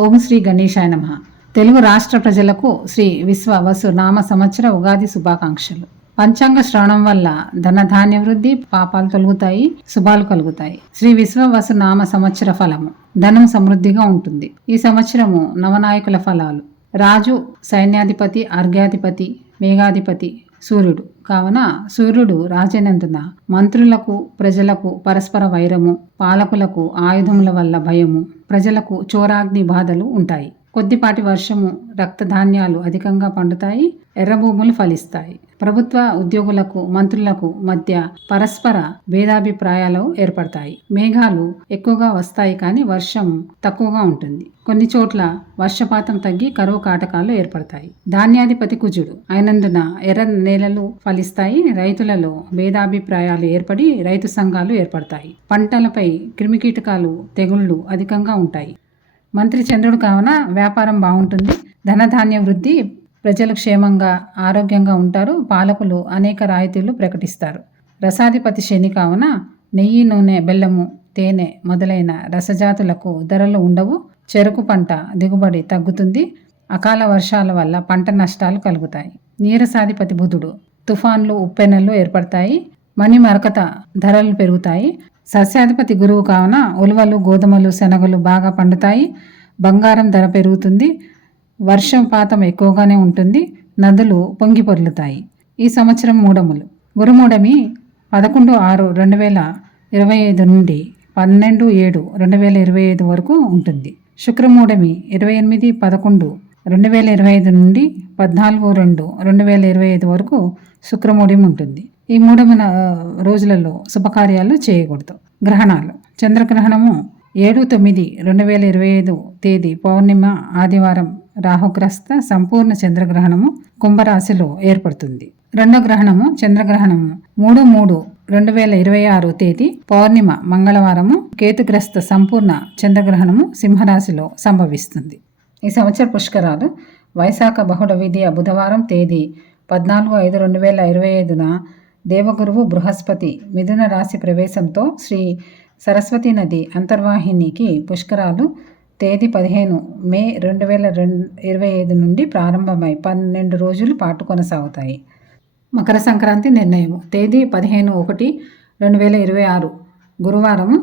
ఓం శ్రీ గణేశాయ నమః. తెలుగు రాష్ట్ర ప్రజలకు శ్రీ విశ్వ వసు నామ సంవత్సర ఉగాది శుభాకాంక్షలు. పంచాంగ శ్రవణం వల్ల ధనధాన్య వృద్ధి, పాపాలు తొలగుతాయి, శుభాలు కలుగుతాయి. శ్రీ విశ్వ వసు నామ సంవత్సర ఫలము ధనం సమృద్ధిగా ఉంటుంది. ఈ సంవత్సరము నవనాయకుల ఫలాలు. రాజు సైన్యాధిపతి, అర్ఘ్యాధిపతి, మేఘాధిపతి సూర్యుడు కావున సూర్యుడు రాజైనందున మంత్రులకు ప్రజలకు పరస్పర వైరము, పాలకులకు ఆయుధముల వల్ల భయము, ప్రజలకు చోరాగ్ని బాధలు ఉంటాయి. కొద్దిపాటి వర్షము, రక్తధాన్యాలు అధికంగా పండుతాయి, ఎర్రభూములు ఫలిస్తాయి. ప్రభుత్వ ఉద్యోగులకు మంత్రులకు మధ్య పరస్పర భేదాభిప్రాయాలు ఏర్పడతాయి. మేఘాలు ఎక్కువగా వస్తాయి కానీ వర్షం తక్కువగా ఉంటుంది. కొన్ని చోట్ల వర్షపాతం తగ్గి కరువు కాటకాలు ఏర్పడతాయి. ధాన్యాధిపతి కుజుడు అయినందున ఎర్ర నేలలు ఫలిస్తాయి. రైతులలో భేదాభిప్రాయాలు ఏర్పడి రైతు సంఘాలు ఏర్పడతాయి. పంటలపై క్రిమికీటకాలు, తెగుళ్లు అధికంగా ఉంటాయి. మంత్రి చంద్రుడు కావున వ్యాపారం బాగుంటుంది. ధనధాన్య వృద్ధి, ప్రజలు క్షేమంగా ఆరోగ్యంగా ఉంటారు. పాలకులు అనేక రాయితీలు ప్రకటిస్తారు. రసాధిపతి శని కావున నెయ్యి, నూనె, బెల్లము, తేనె మొదలైన రసజాతులకు ధరలు ఉండవు. చెరుకు పంట దిగుబడి తగ్గుతుంది. అకాల వర్షాల వల్ల పంట నష్టాలు కలుగుతాయి. నీరసాధిపతి బుధుడు తుఫాన్లు, ఉప్పెనలు ఏర్పడతాయి. మణి మరకత ధరలు పెరుగుతాయి. సస్యాధిపతి గురువు కావున ఉలువలు, గోధుమలు, శనగలు బాగా పండుతాయి. బంగారం ధర పెరుగుతుంది. వర్షపాతం ఎక్కువగానే ఉంటుంది. నదులు పొంగి పొర్లుతాయి. ఈ సంవత్సరం మూడములు. గురుమూడమి 11/6/2025 నుండి 12/7/2025 వరకు ఉంటుంది. శుక్రమూడమి 28/11/2025 నుండి 14/2/2025 వరకు శుక్రమూడమి ఉంటుంది. ఈ 3 రోజులలో శుభకార్యాలు చేయకూడదు. గ్రహణాలు. చంద్రగ్రహణము 7/9/2025 తేదీ పౌర్ణిమ ఆదివారం రాహుగ్రస్త సంపూర్ణ చంద్రగ్రహణము కుంభరాశిలో ఏర్పడుతుంది. రెండో గ్రహణము చంద్రగ్రహణము 3/3/2026 తేదీ పౌర్ణిమ మంగళవారము కేతుగ్రస్త సంపూర్ణ చంద్రగ్రహణము సింహరాశిలో సంభవిస్తుంది. ఈ సంవత్సర పుష్కరాలు. వైశాఖ బహుళ విధియ బుధవారం తేదీ 14/5/2025న దేవగురువు బృహస్పతి మిథున రాశి ప్రవేశంతో శ్రీ సరస్వతి నది అంతర్వాహినికి పుష్కరాలు తేదీ 15 మే 2025 నుండి ప్రారంభమై 12 రోజుల పాటు కొనసాగుతాయి. మకర సంక్రాంతి నిర్ణయం తేదీ 15/1/2026 గురువారము.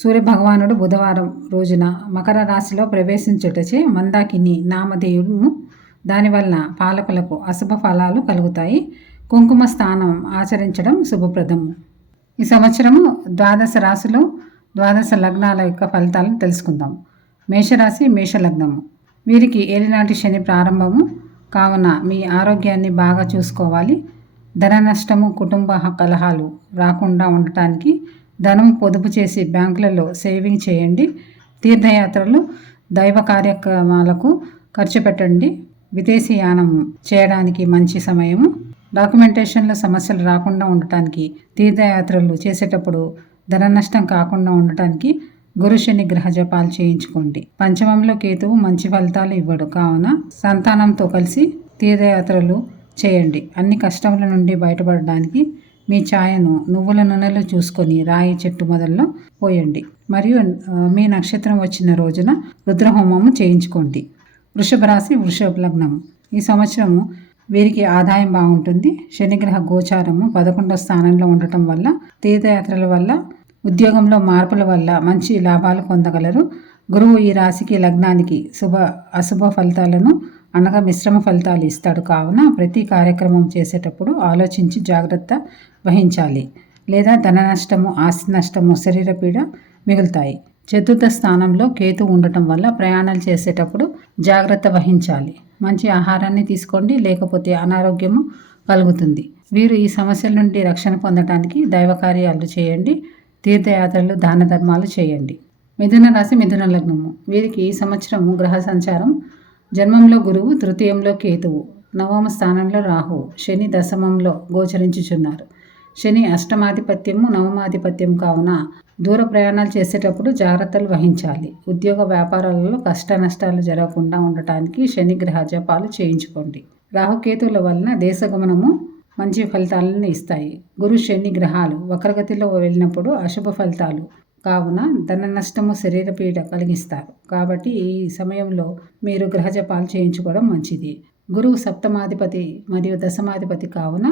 సూర్యభగవానుడు బుధవారం రోజున మకర రాశిలో ప్రవేశించుటచే మందాకిని నామధేయుడు. దానివల్ల పాలకులకు అశుభ ఫలాలు కలుగుతాయి. కుంకుమ స్నానం ఆచరించడం శుభప్రదము. ఈ సంవత్సరము 12 రాశులు, 12 లగ్నాల యొక్క ఫలితాలను తెలుసుకుందాం. మేషరాశి, మేషలగ్నము. వీరికి ఏలినాటి శని ప్రారంభము కావున మీ ఆరోగ్యాన్ని బాగా చూసుకోవాలి. ధన నష్టము, కుటుంబ కలహాలు రాకుండా ఉండటానికి ధనం పొదుపు చేసి బ్యాంకులలో సేవింగ్ చేయండి. తీర్థయాత్రలు, దైవ కార్యక్రమాలకు ఖర్చు పెట్టండి. విదేశీయానం చేయడానికి మంచి సమయము. డాక్యుమెంటేషన్లో సమస్యలు రాకుండా ఉండటానికి, తీర్థయాత్రలు చేసేటప్పుడు ధన నష్టం కాకుండా ఉండటానికి గురు శని గ్రహ జపాలు చేయించుకోండి. పంచమంలో కేతువు మంచి ఫలితాలు ఇవ్వడు కావున సంతానంతో కలిసి తీర్థయాత్రలు చేయండి. అన్ని కష్టముల నుండి బయటపడడానికి మీ ఛాయను నువ్వుల నూనెలో చూసుకొని రాయి చెట్టు మొదల్లో పోయండి. మరియు మీ నక్షత్రం వచ్చిన రోజున రుద్రహోమము చేయించుకోండి. వృషభ రాశి, వృషభ లగ్నము. ఈ సంవత్సరము వీరికి ఆదాయం బాగుంటుంది. శనిగ్రహ గోచారము 11వ స్థానంలో ఉండటం వల్ల, తీర్థయాత్రల వల్ల, ఉద్యోగంలో మార్పుల వల్ల మంచి లాభాలు పొందగలరు. గురువు ఈ రాశికి, లగ్నానికి శుభ అశుభ ఫలితాలను అనగా మిశ్రమ ఫలితాలు ఇస్తాడు కావున ప్రతి కార్యక్రమం చేసేటప్పుడు ఆలోచించి జాగ్రత్త వహించాలి. లేదా ధన నష్టము, ఆస్తి నష్టము, శరీరపీడ మిగులుతాయి. చతుర్థ స్థానంలో కేతు ఉండటం వల్ల ప్రయాణాలు చేసేటప్పుడు జాగ్రత్త వహించాలి. మంచి ఆహారాన్ని తీసుకోండి, లేకపోతే అనారోగ్యము కలుగుతుంది. వీరు ఈ సమస్యల నుండి రక్షణ పొందడానికి దైవ కార్యాలు చేయండి. తీర్థయాత్రలు, దాన ధర్మాలు చేయండి. మిథున రాశి, మిథున లగ్నము. వీరికి ఈ సంవత్సరము గ్రహ సంచారం. జన్మంలో గురువు, తృతీయంలో కేతువు, నవమ స్థానంలో రాహువు, శని దశమంలో గోచరించుచున్నారు. శని అష్టమాధిపత్యము, నవమాధిపత్యం కావున దూర ప్రయాణాలు చేసేటప్పుడు జాగ్రత్తలు వహించాలి. ఉద్యోగ వ్యాపారాలలో కష్ట నష్టాలు జరగకుండా ఉండటానికి శని గ్రహ జపాలు చేయించుకోండి. రాహుకేతువుల వలన దేశగమనము మంచి ఫలితాలను ఇస్తాయి. గురు శని గ్రహాలు వక్రగతిలో వెళ్ళినప్పుడు అశుభ ఫలితాలు కావున ధన నష్టము, శరీర పీడ కలిగిస్తారు. కాబట్టి ఈ సమయంలో మీరు గ్రహ జపాలు చేయించుకోవడం మంచిది. గురువు సప్తమాధిపతి మరియు దశమాధిపతి కావున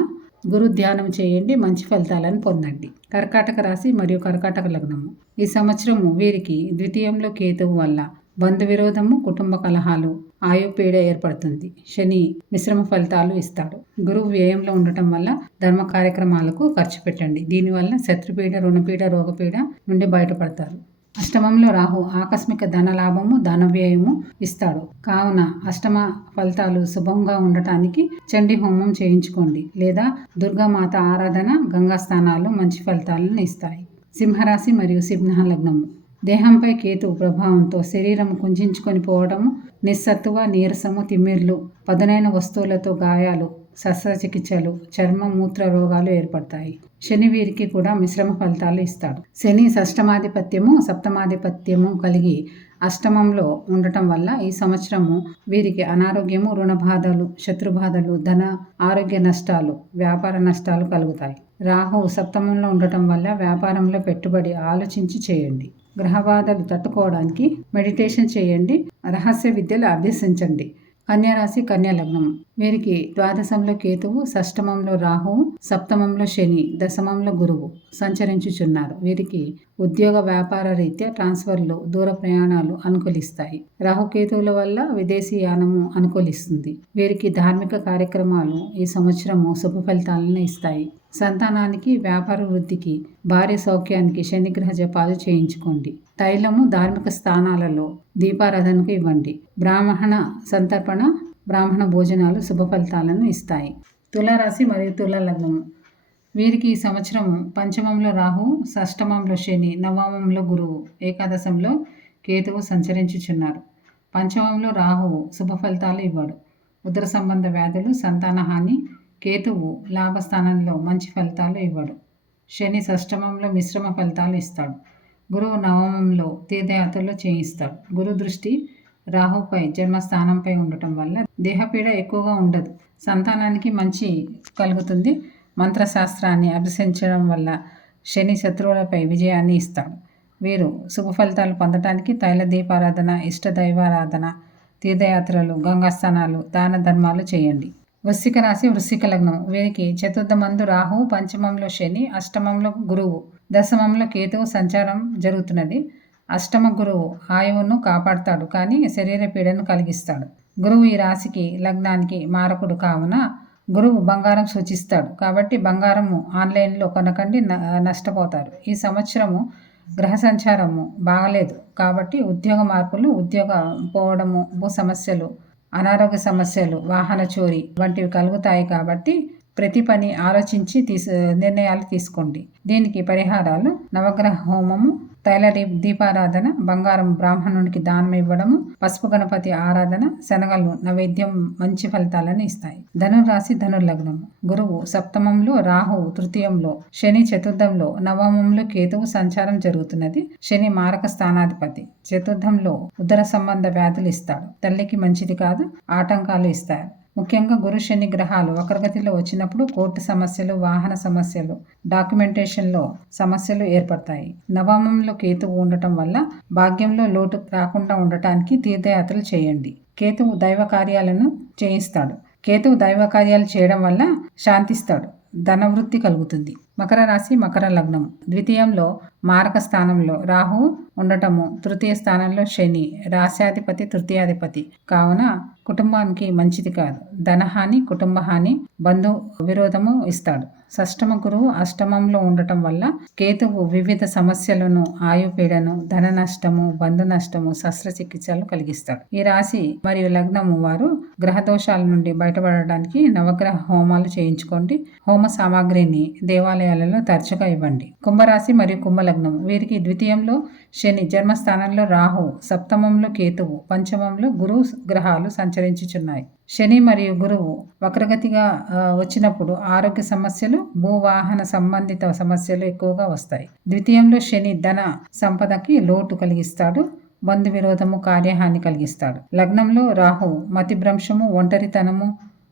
గురు ధ్యానం చేయండి, మంచి ఫలితాలను పొందండి. కర్కాటక రాశి మరియు కర్కాటక లగ్నము. ఈ సంవత్సరము వీరికి ద్వితీయంలో కేతువు వల్ల బంధు విరోధము, కుటుంబ కలహాలు, ఆయుపీడ ఏర్పడుతుంది. శని మిశ్రమ ఫలితాలు ఇస్తాడు. గురువు వ్యయంలో ఉండటం వల్ల ధర్మ కార్యక్రమాలకు ఖర్చు పెట్టండి. దీనివల్ల శత్రుపీడ, రుణపీడ, రోగపీడ నుండి బయటపడతారు. అష్టమంలో రాహు ఆకస్మిక ధన లాభము, ధన వ్యయము ఇస్తాడు. కావున అష్టమ ఫలితాలు శుభంగా ఉండటానికి చండీ హోమం చేయించుకోండి, లేదా దుర్గామాత ఆరాధన, గంగా స్నానాలు మంచి ఫలితాలను ఇస్తాయి. సింహరాశి మరియు సింహ లగ్నము. దేహంపై కేతు ప్రభావంతో శరీరం కుంజించుకొని పోవడము, నిస్సత్తువ, నీరసము, తిమ్మిర్లు, పదునైన వస్తువులతో గాయాలు, శస్త్రచికిత్సలు, చర్మ మూత్ర రోగాలు ఏర్పడతాయి. శని వీరికి కూడా మిశ్రమ ఫలితాలు ఇస్తాడు. శని షష్టమాధిపత్యము, సప్తమాధిపత్యము కలిగి అష్టమంలో ఉండటం వల్ల ఈ సంవత్సరము వీరికి అనారోగ్యము, రుణ బాధలు, శత్రుబాధలు, ధన ఆరోగ్య నష్టాలు, వ్యాపార నష్టాలు కలుగుతాయి. రాహు సప్తమంలో ఉండటం వల్ల వ్యాపారంలో పెట్టుబడి ఆలోచించి చేయండి. గ్రహ బాధలు తట్టుకోవడానికి మెడిటేషన్ చేయండి, రహస్య విద్యలు అభ్యసించండి. కన్యారాశి, కన్యా లగ్నం. వీరికి ద్వాదశంలో కేతువు, షష్టమంలో రాహువు, సప్తమంలో శని, దశమంలో గురువు సంచరించుచున్నారు. వీరికి ఉద్యోగ వ్యాపార రీత్యా ట్రాన్స్ఫర్లు, దూర ప్రయాణాలు అనుకూలిస్తాయి. రాహుకేతువుల వల్ల విదేశీ యానము అనుకూలిస్తుంది. వీరికి ధార్మిక కార్యక్రమాలు ఈ సంవత్సరము శుభ ఫలితాలను ఇస్తాయి. సంతానానికి, వ్యాపార వృద్ధికి, భార్య సౌఖ్యానికి శనిగ్రహ జపాలు చేయించుకోండి. తైలము ధార్మిక స్థానాలలో దీపారాధనకు ఇవ్వండి. బ్రాహ్మణ సంతర్పణ, బ్రాహ్మణ భోజనాలు శుభ ఫలితాలను ఇస్తాయి. తులారాశి మరియు తులా లగ్నము. వీరికి ఈ సంవత్సరము పంచమంలో రాహు, షష్టమంలో శని, నవమంలో గురువు, ఏకాదశంలో కేతువు సంచరించుచున్నారు. పంచమంలో రాహువు శుభ ఫలితాలు ఇవ్వడు. ఉదర సంబంధ వ్యాధులు, సంతాన హాని. కేతువు లాభస్థానంలో మంచి ఫలితాలు ఇవ్వడు. శని షష్టమంలో మిశ్రమ ఫలితాలు ఇస్తాడు. గురువు నవమంలో తీర్థయాత్రలు చేయిస్తాడు. గురు దృష్టి రాహుపై, జన్మస్థానంపై ఉండటం వల్ల దేహపీడ ఎక్కువగా ఉండదు. సంతానానికి మంచి కలుగుతుంది. మంత్రశాస్త్రాన్ని అభ్యసించడం వల్ల శని శత్రువులపై విజయాన్ని ఇస్తాడు. వీరు శుభ ఫలితాలు పొందడానికి తైల దీపారాధన, ఇష్ట దైవారాధన, తీర్థయాత్రలు, గంగాస్నానాలు, దాన ధర్మాలు చేయండి. వృశ్చిక రాశి, వృశ్చిక లగ్నం. వీరికి చతుర్థమందు రాహువు, పంచమంలో శని, అష్టమంలో గురువు, దశమంలో కేతువు సంచారం జరుగుతున్నది. అష్టమ గురువు ఆయువును కాపాడుతాడు, కానీ శరీర పీడను కలిగిస్తాడు. గురువు ఈ రాశికి, లగ్నానికి మారకుడు కావున గురువు బంగారం సూచిస్తాడు. కాబట్టి బంగారము ఆన్లైన్లో కొనకండి, నష్టపోతారు. ఈ సంవత్సరము గ్రహ సంచారము బాగలేదు కాబట్టి ఉద్యోగ మార్పులు, ఉద్యోగం పోవడము, భూ సమస్యలు, అనారోగ్య సమస్యలు, వాహన చోరీ వంటివి కలుగుతాయి. కాబట్టి ప్రతి పని ఆలోచించి నిర్ణయాలు తీసుకోండి. దీనికి పరిహారాలు: నవగ్రహ హోమము, తైల దీపారాధన, బంగారం బ్రాహ్మణునికి దానం ఇవ్వడము, పసుపు గణపతి ఆరాధన, శనగలు నైవేద్యం మంచి ఫలితాలను ఇస్తాయి. ధనురాశి, ధనుర్లగ్నము. గురువు సప్తమంలో, రాహువు తృతీయంలో, శని చతుర్థంలో, నవమంలో కేతువు సంచారం జరుగుతున్నది. శని మారక స్థానాధిపతి. చతుర్థంలో ఉదర సంబంధ వ్యాధులు ఇస్తాడు. తల్లికి మంచిది కాదు, ఆటంకాలు ఇస్తాడు. ముఖ్యంగా గురు శని గ్రహాలు వక్రగతిలో వచ్చినప్పుడు కోర్టు సమస్యలు, వాహన సమస్యలు, డాక్యుమెంటేషన్లో సమస్యలు ఏర్పడతాయి. నవమంలో కేతువు ఉండటం వల్ల భాగ్యంలో లోటు రాకుండా ఉండటానికి తీర్థయాత్రలు చేయండి. కేతువు దైవ కార్యాలను చేయిస్తాడు. కేతువు దైవ కార్యాలు చేయడం వల్ల శాంతిస్తాడు, ధనవృద్ధి కలుగుతుంది. మకర రాశి, మకర లగ్నం. ద్వితీయంలో మారక స్థానంలో రాహు ఉండటము, తృతీయ స్థానంలో శని, రాశ్యాధిపతి, తృతీయాధిపతి కావున కుటుంబానికి మంచిది కాదు. ధనహాని, కుటుంబ హాని, బంధు విరోధము ఇస్తాడు. షష్టమ గురువు అష్టమంలో ఉండటం వల్ల కేతువు వివిధ సమస్యలను, ఆయుపీడను, ధన నష్టము, బంధు నష్టము, శస్త్రచికిత్సలు కలిగిస్తాడు. ఈ రాశి మరియు లగ్నము వారు గ్రహ దోషాల నుండి బయటపడడానికి నవగ్రహ హోమాలు చేయించుకోండి. హోమ సామాగ్రిని దేవాలయాలలో తరచుగా ఇవ్వండి. కుంభరాశి మరియు కుంభలగ్నం. వీరికి ద్వితీయంలో శని, జన్మస్థానంలో రాహు, సప్తమంలో కేతువు, పంచమంలో గురువు గ్రహాలు సంచరించుచున్నాయి. శని మరియు గురువు వక్రగతిగా వచ్చినప్పుడు ఆరోగ్య సమస్యలు, భూవాహన సంబంధిత సమస్యలు ఎక్కువగా వస్తాయి. ద్వితీయంలో శని ధన సంపదకి లోటు కలిగిస్తాడు, బంధు విరోధము, కార్యహాని కలిగిస్తాడు. లగ్నంలో రాహు మతిభ్రంశము, ఒంటరితనము,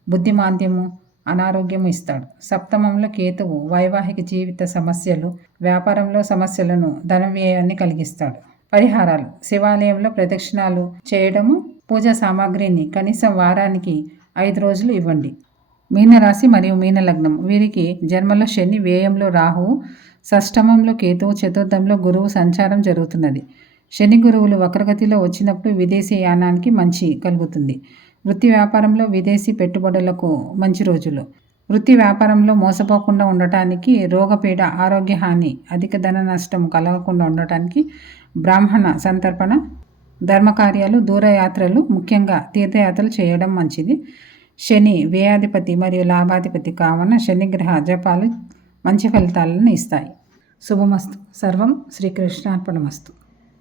బుద్ధిమాంద్యము, అనారోగ్యము ఇస్తాడు. సప్తమంలో కేతువు వైవాహిక జీవిత సమస్యలు, వ్యాపారంలో సమస్యలను, ధన వ్యయాన్ని కలిగిస్తాడు. పరిహారాలు: శివాలయంలో ప్రదక్షిణాలు చేయడము, పూజా సామాగ్రిని కనీసం వారానికి 5 రోజులు ఇవ్వండి. మీనరాశి మరియు మీనలగ్నం వీరికి జన్మలో శని, వ్యయంలో రాహువు, షష్టమంలో కేతువు, చతుర్థంలో గురువు సంచారం జరుగుతున్నది. శని గురువులు వక్రగతిలో వచ్చినప్పుడు విదేశీ యానానికి మంచి కలుగుతుంది. వృత్తి వ్యాపారంలో విదేశీ పెట్టుబడులకు మంచి రోజులు. వృత్తి వ్యాపారంలో మోసపోకుండా ఉండటానికి, రోగపీడ, ఆరోగ్య హాని, అధిక ధన నష్టం కలగకుండా ఉండటానికి బ్రాహ్మణ సంతర్పణ, ధర్మకార్యాలు, దూరయాత్రలు, ముఖ్యంగా తీర్థయాత్రలు చేయడం మంచిది. శని వ్యయాధిపతి మరియు లాభాధిపతి కావున శనిగ్రహ జపాలు మంచి ఫలితాలను ఇస్తాయి. శుభమస్తు. సర్వం శ్రీకృష్ణార్పణమస్తు.